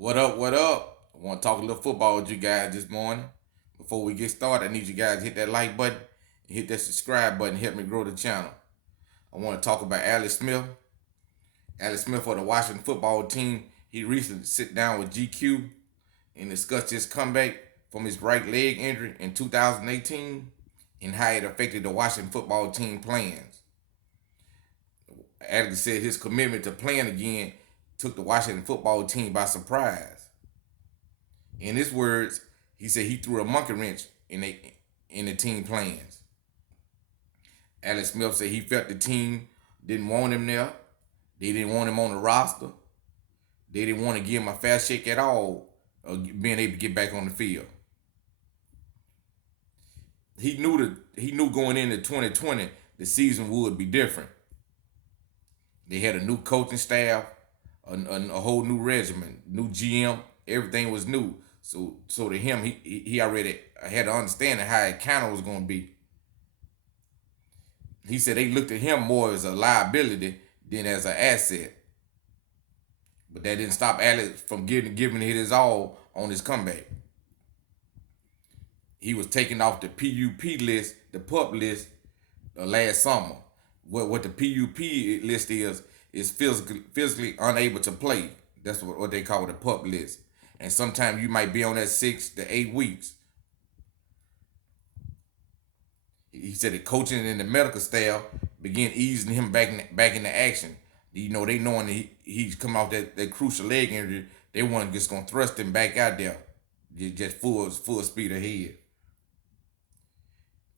What up? What up? I want to talk a little football with you guys this morning. Before we get started, I need you guys to hit that like button and hit that subscribe button. Help me grow the channel. I want to talk about Alex Smith. Alex Smith for the Washington football team. He recently sit down with GQ and discussed his comeback from his right leg injury in 2018 and how it affected the Washington football team plans. Alex said his commitment to playing again took the Washington football team by surprise. In his words, he said he threw a monkey wrench in the team plans. Alex Smith said he felt the team didn't want him there. They didn't want him on the roster. They didn't want to give him a fair shake at all of being able to get back on the field. He knew going into 2020 the season would be different. They had a new coaching staff, a whole new regimen, new GM. Everything was new. So to him, he already had an understanding how it kind of was going to be. He said they looked at him more as a liability than as an asset. But that didn't stop Alex from giving it his all on his comeback. He was taken off the PUP list, the PUP list, last summer. What the PUP list is physically unable to play. That's what they call the PUP list. And sometimes you might be on that 6 to 8 weeks. He said the coaching and the medical staff began easing him back into action. You know, they knowing that he's coming off that crucial leg injury, they weren't just gonna thrust him back out there, just full speed ahead.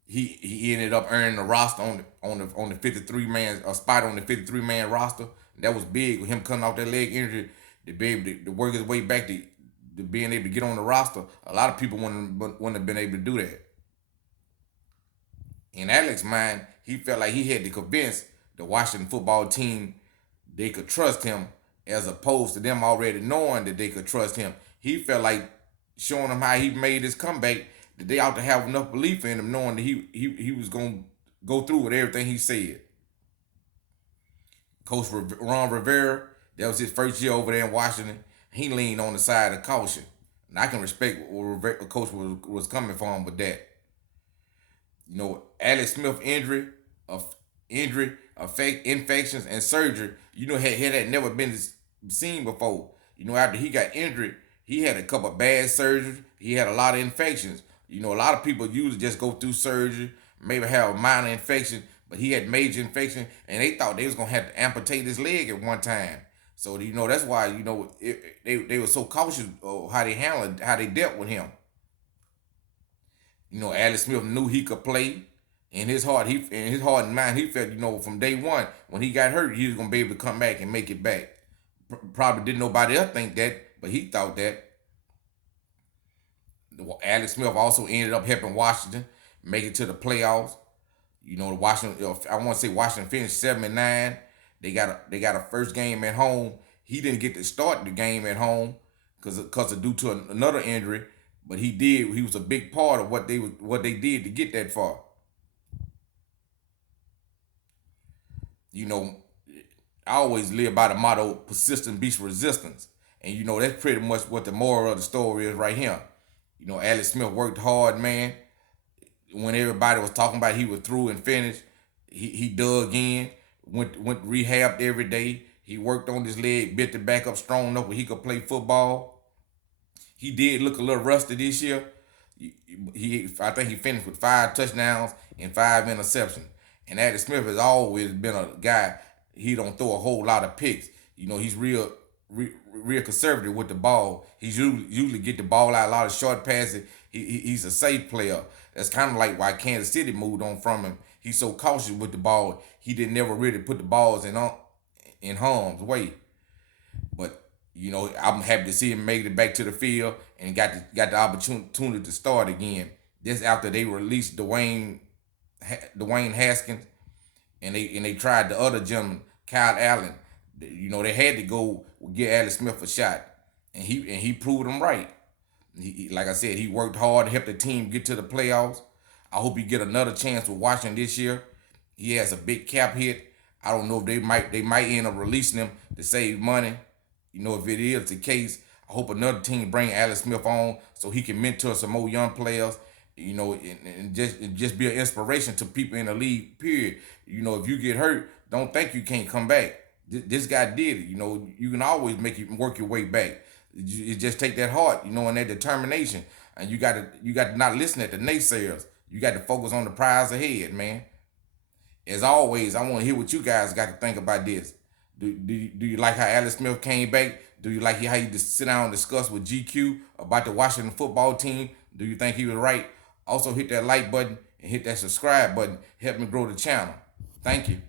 He ended up earning a roster on the 53 man, a spot on the 53-man roster. That was big with him coming off that leg injury to be able to work his way back to being able to get on the roster. A lot of people wouldn't have been able to do that. In Alex's mind, he felt like he had to convince the Washington football team they could trust him, as opposed to them already knowing that they could trust him. He felt like showing them how he made his comeback, that they ought to have enough belief in him, knowing that he was going to go through with everything he said. Coach Ron Rivera, that was his first year over there in Washington. He leaned on the side of caution. And I can respect where Coach was coming from with that. You know, Alex Smith infections, and surgery. You know, had that never been seen before. You know, after he got injured, he had a couple of bad surgeries. He had a lot of infections. You know, a lot of people usually just go through surgery, maybe have a minor infection, but he had major infection, and they thought they was gonna have to amputate his leg at one time. So you know that's why they were so cautious of how they dealt with him. You know, Alex Smith knew he could play. In his heart and mind, he felt, you know, from day one when he got hurt, he was gonna be able to come back and make it back. Probably didn't nobody else think that, but he thought that. Alex Smith also ended up helping Washington make it to the playoffs. You know, Washington. I want to say Washington finished 7-9. They got a first game at home. He didn't get to start the game at home because of due to another injury, but he did. He was a big part of what they did to get that far. You know, I always live by the motto persistence beats resistance. And you know, that's pretty much what the moral of the story is right here. You know, Alex Smith worked hard, man. When everybody was talking about he was through and finished, he dug in, went rehabbed every day. He worked on his leg, bit the back up strong enough where he could play football. He did look a little rusty this year. I think he finished with 5 touchdowns and 5 interceptions. And Alex Smith has always been a guy. He don't throw a whole lot of picks. You know, he's real conservative with the ball. He's usually get the ball out, a lot of short passes. He's a safe player. That's kind of like why Kansas City moved on from him. He's so cautious with the ball. He didn't never really put the balls in harm's way. But you know, I'm happy to see him make it back to the field and got the opportunity to start again. This after they released Dwayne Haskins, and they tried the other gentleman, Kyle Allen. You know, they had to go get Alex Smith a shot, and he proved them right. Like I said, he worked hard to help the team get to the playoffs. I hope he get another chance with Washington this year. He has a big cap hit. I don't know if they might end up releasing him to save money. You know, if it is the case, I hope another team bring Alex Smith on so he can mentor some more young players, you know, and just be an inspiration to people in the league, period. You know, if you get hurt, don't think you can't come back. This guy did it. You know, you can always make it work your way back. You just take that heart, you know, and that determination. And you got to not listen at the naysayers. You got to focus on the prize ahead, man. As always, I want to hear what you guys got to think about this. Do you like how Alex Smith came back? Do you like how he just sit down and discuss with GQ about the Washington football team? Do you think he was right? Also hit that like button and hit that subscribe button. Help me grow the channel. Thank you.